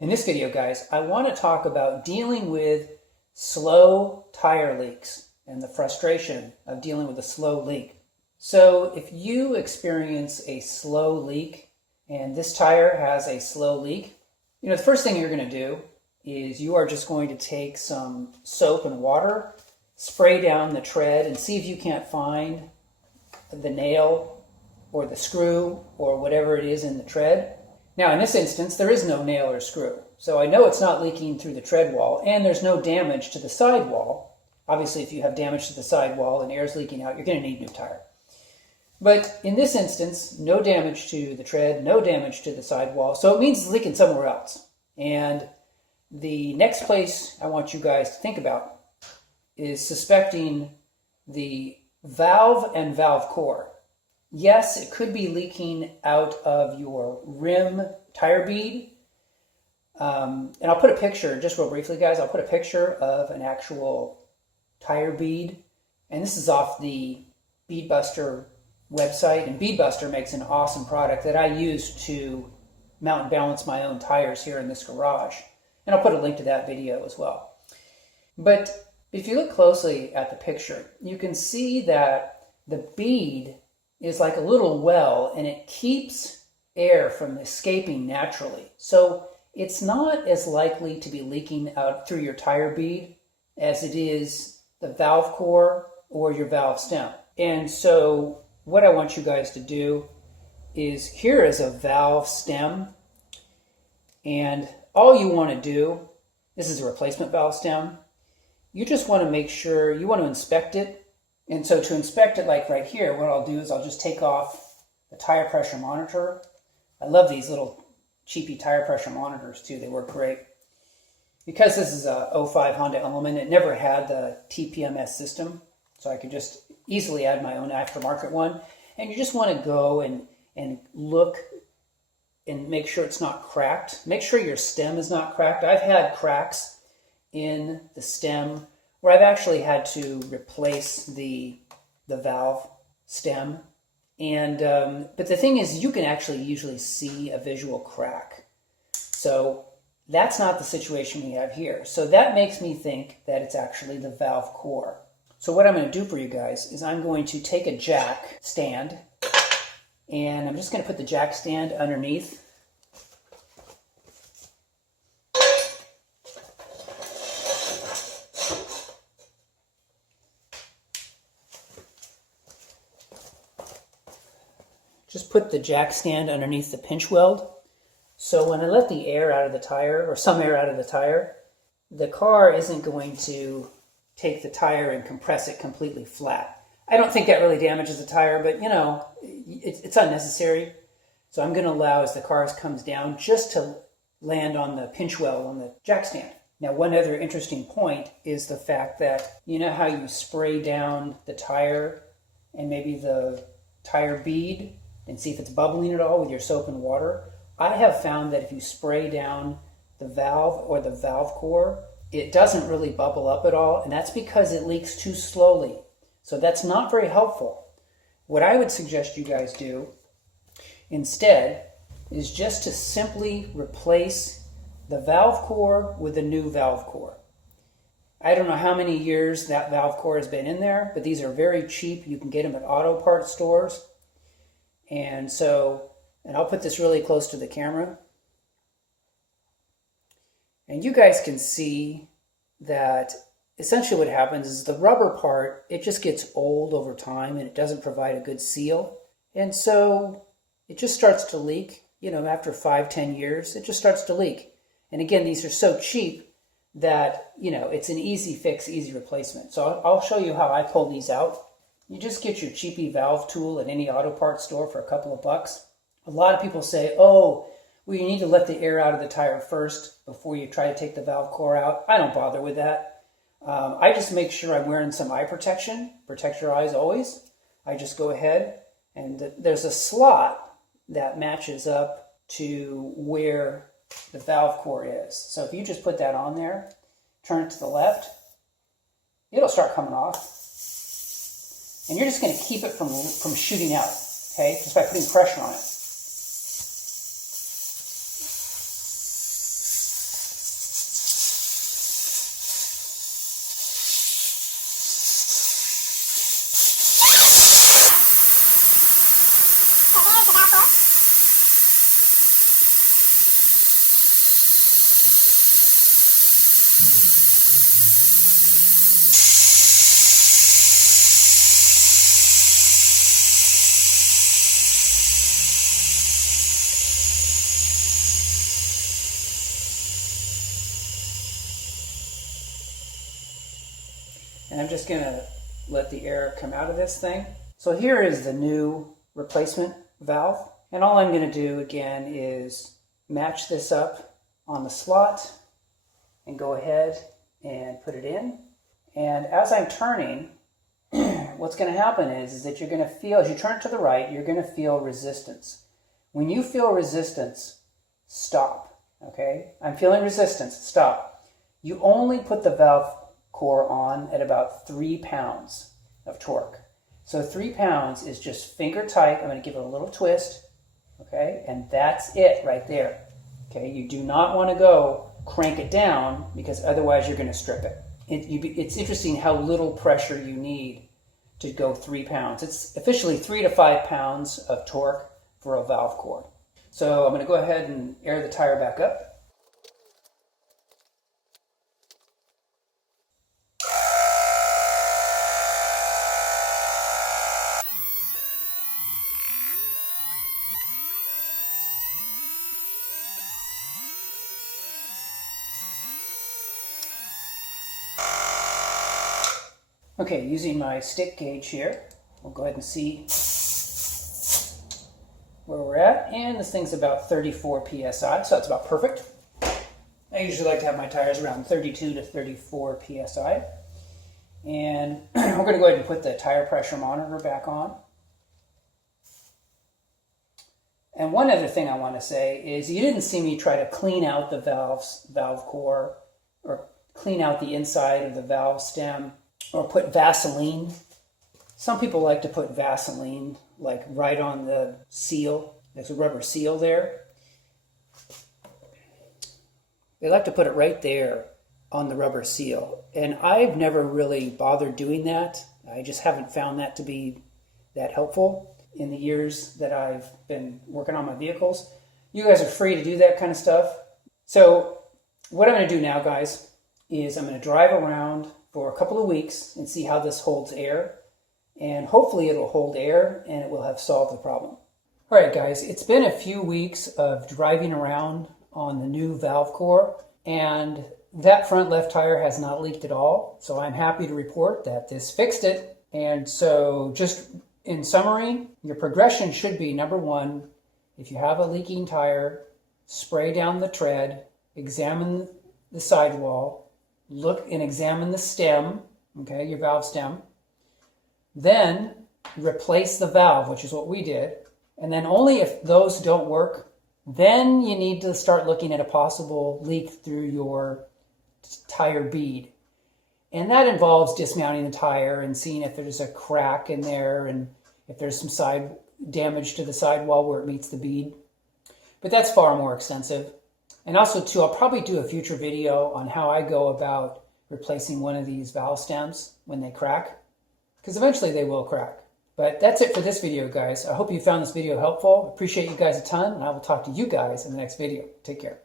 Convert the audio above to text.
In this video, guys, I want to talk about dealing with slow tire leaks and the frustration of dealing with a slow leak. So if you experience a slow leak and this tire has a slow leak, the first thing you're going to do is you are just going to take some soap and water, spray down the tread, and see if you can't find the nail or the screw or whatever it is in the tread. Now, in this instance, there is no nail or screw, so I know it's not leaking through the tread wall, and there's no damage to the sidewall. Obviously, if you have damage to the sidewall and air is leaking out, you're going to need a new tire. But in this instance, no damage to the tread, no damage to the sidewall, so it means it's leaking somewhere else. And the next place I want you guys to think about is suspecting the valve and valve core. Yes, it could be leaking out of your rim tire bead. And I'll put a picture, just real briefly, guys, I'll put a picture of an actual tire bead. And this is off the Beadbuster website. And Beadbuster makes an awesome product that I use to mount and balance my own tires here in this garage. And I'll put a link to that video as well. But if you look closely at the picture, you can see that the bead is like a little well, and it keeps air from escaping naturally. So it's not as likely to be leaking out through your tire bead as it is the valve core or your valve stem. And so what I want you guys to do is, here is a valve stem, and all you want to do, this is a replacement valve stem, you just want to make sure, you want to inspect it. And so to inspect it, like right here, what I'll do is I'll just take off the tire pressure monitor. I love these little cheapy tire pressure monitors too. They work great. Because this is a '05 Honda Element, it never had the TPMS system, so I could just easily add my own aftermarket one. And you just want to go and look and make sure it's not cracked. Make sure your stem is not cracked. I've had cracks in the stem where I've actually had to replace the valve stem. And but the thing is, you can actually usually see a visual crack. So that's not the situation we have here. So that makes me think that it's actually the valve core. So what I'm going to do for you guys is I'm going to take a jack stand, and I'm just going to put the jack stand underneath. Just put the jack stand underneath the pinch weld. So when I let the air out of the tire, or some air out of the tire, the car isn't going to take the tire and compress it completely flat. I don't think that really damages the tire, but it's unnecessary. So I'm going to allow, as the car comes down, just to land on the pinch weld on the jack stand. Now, one other interesting point is the fact that, you know how you spray down the tire and maybe the tire bead and see if it's bubbling at all with your soap and water? I have found that if you spray down the valve or the valve core, it doesn't really bubble up at all, and that's because it leaks too slowly. So that's not very helpful. What I would suggest you guys do instead is just to simply replace the valve core with a new valve core. I don't know how many years that valve core has been in there, but these are very cheap. You can get them at auto parts stores. And I'll put this really close to the camera. And you guys can see that essentially what happens is the rubber part, it just gets old over time and it doesn't provide a good seal. And so it just starts to leak, after 5-10 years, it just starts to leak. And again, these are so cheap that, it's an easy fix, easy replacement. So I'll show you how I pull these out. You just get your cheapy valve tool at any auto parts store for a couple of bucks. A lot of people say, oh, well, you need to let the air out of the tire first before you try to take the valve core out. I don't bother with that. I just make sure I'm wearing some eye protection. Protect your eyes always. I just go ahead, and there's a slot that matches up to where the valve core is. So if you just put that on there, turn it to the left, it'll start coming off. And you're just going to keep it from shooting out, okay, just by putting pressure on it. And I'm just going to let the air come out of this thing. So here is the new replacement valve. And all I'm going to do again is match this up on the slot and go ahead and put it in. And as I'm turning, what's going to happen is that you're going to feel, as you turn it to the right, you're going to feel resistance. When you feel resistance, stop. Okay? I'm feeling resistance, stop. You only put the valve core on at about 3 pounds of torque. So 3 pounds is just finger tight. I'm going to give it a little twist. Okay? And that's it right there. Okay? You do not want to go crank it down because otherwise you're going to strip it. It's interesting how little pressure you need to go 3 pounds. It's officially 3 to 5 pounds of torque for a valve core. So I'm going to go ahead and air the tire back up. Okay, using my stick gauge here, we'll go ahead and see where we're at. And this thing's about 34 PSI, so that's about perfect. I usually like to have my tires around 32 to 34 PSI. And we're going to go ahead and put the tire pressure monitor back on. And one other thing I want to say is you didn't see me try to clean out the valve core or clean out the inside of the valve stem or put Vaseline. Some people like to put Vaseline like right on the seal. There's a rubber seal there. They like to put it right there on the rubber seal. And I've never really bothered doing that. I just haven't found that to be that helpful in the years that I've been working on my vehicles. You guys are free to do that kind of stuff. So what I'm going to do now, guys, is I'm going to drive around for a couple of weeks and see how this holds air. And hopefully it'll hold air and it will have solved the problem. All right, guys, it's been a few weeks of driving around on the new valve core, and that front left tire has not leaked at all. So I'm happy to report that this fixed it. And so just in summary, your progression should be, number one, if you have a leaking tire, spray down the tread, examine the sidewall, look and examine the stem, okay, your valve stem. Then replace the valve, which is what we did. And then only if those don't work, then you need to start looking at a possible leak through your tire bead. And that involves dismounting the tire and seeing if there's a crack in there and if there's some side damage to the sidewall where it meets the bead. But that's far more extensive. And also, too, I'll probably do a future video on how I go about replacing one of these valve stems when they crack, because eventually they will crack. But that's it for this video, guys. I hope you found this video helpful. Appreciate you guys a ton, and I will talk to you guys in the next video. Take care.